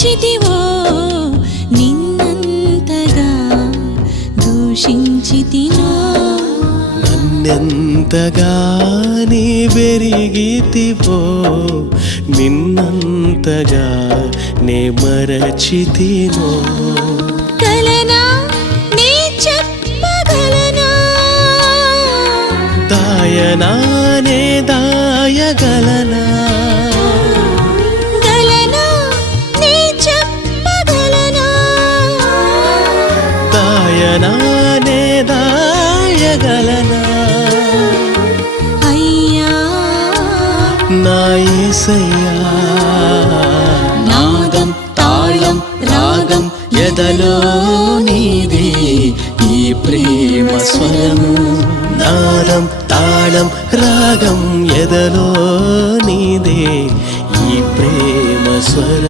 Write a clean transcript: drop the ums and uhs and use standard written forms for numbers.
పిలిచితివో నిన్నంతగా దూషించితినో నన్నెంతగా నీ వెరిగితివో నిన్నంతగా నే మరచితినో కలనా నీ చెప్పగలనా దాయనా నే దాయగలనా గలనా నీ చెప్పగలనా దాయనా నే దాయగలనా అయ్యా నా యేసయ్యా నాదం తాళం రాగం ఎదలో నీది ఈ ప్రేమ స్వరము నాదం తాళం రాగం ఎదలో నీదే ఈ ప్రేమ స్వరం